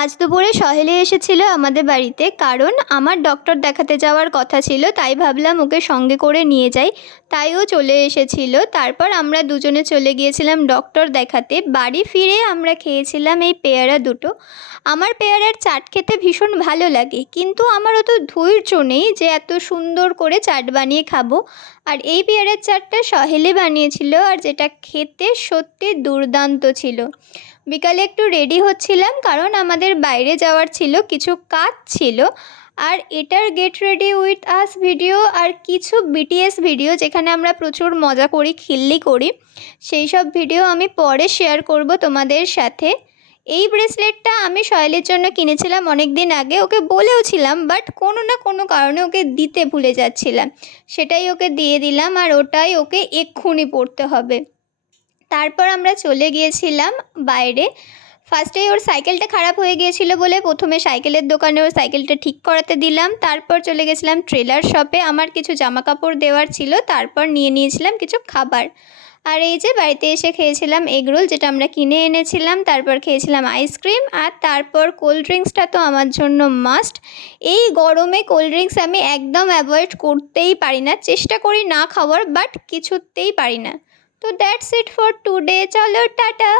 আজ দুপুরে সহেলি এসেছিল আমাদের বাড়িতে, কারণ আমার ডক্টর দেখাতে যাওয়ার কথা ছিল, তাই ভাবলাম ওকে সঙ্গে করে নিয়ে যাই। তাই ও চলে এসেছিল। তারপর আমরা দুজনে চলে গিয়েছিলাম ডক্টর দেখাতে। বাড়ি ফিরে আমরা খেয়েছিলাম এই পেয়ারা দুটো। আমার পেয়ারার চাট খেতে ভীষণ ভালো লাগে, কিন্তু আমার অত ধৈর্য নেই যে এত সুন্দর করে চাট বানিয়ে খাবো। আর এই পেয়ারার চাটটা সহেলি বানিয়েছিল, আর যেটা খেতে সত্যি দুর্দান্ত ছিল। বিকালে একটু রেডি হচ্ছিলাম, কারণ আমাদের বাইরে যাওয়ার ছিল, কিছু কাজ ছিল। আর এটার get ready with us video আর কিছু বিটিএস ভিডিও, যেখানে আমরা প্রচুর মজা করি, খিল্লি করি, সেই সব ভিডিও আমি পরে শেয়ার করব তোমাদের সাথে। এই ব্রেসলেটটা আমি সহেলির জন্য কিনেছিলাম অনেক দিন আগে, ওকে বলেও ছিলাম, বাট কোনো না কোনো কারণে ওকে দিতে ভুলে যাচ্ছিলাম। সেটাই ওকে দিয়ে দিলাম, আর ওটাই ওকে এক্ষুনি পরতে হবে। তারপর আমরা চলে গিয়েছিলাম বাইরে। ফার্স্টেই ওর সাইকেলটা খারাপ হয়ে গিয়েছিল বলে প্রথমে সাইকেলের দোকানে ওর সাইকেলটা ঠিক করাতে দিলাম। তারপর চলে গেছিলাম ট্রেলার শপে, আমার কিছু জামা কাপড় দেওয়ার ছিল। তারপর নিয়ে নিয়েছিলাম কিছু খাবার। আর এই যে বাড়িতে এসে খেয়েছিলাম এগরোল, যেটা আমরা কিনে এনেছিলাম। তারপর খেয়েছিলাম আইসক্রিম, আর তারপর কোল্ড ড্রিঙ্কসটা তো আমার জন্য মাস্ট। এই গরমে কোল্ড ড্রিঙ্কস আমি একদম অ্যাভয়েড করতেই পারি না, চেষ্টা করি না খাওয়ার, বাট কিছুতেই পারি না। তো দ্যাটস ইট ফর টুডে, চলো টাটা।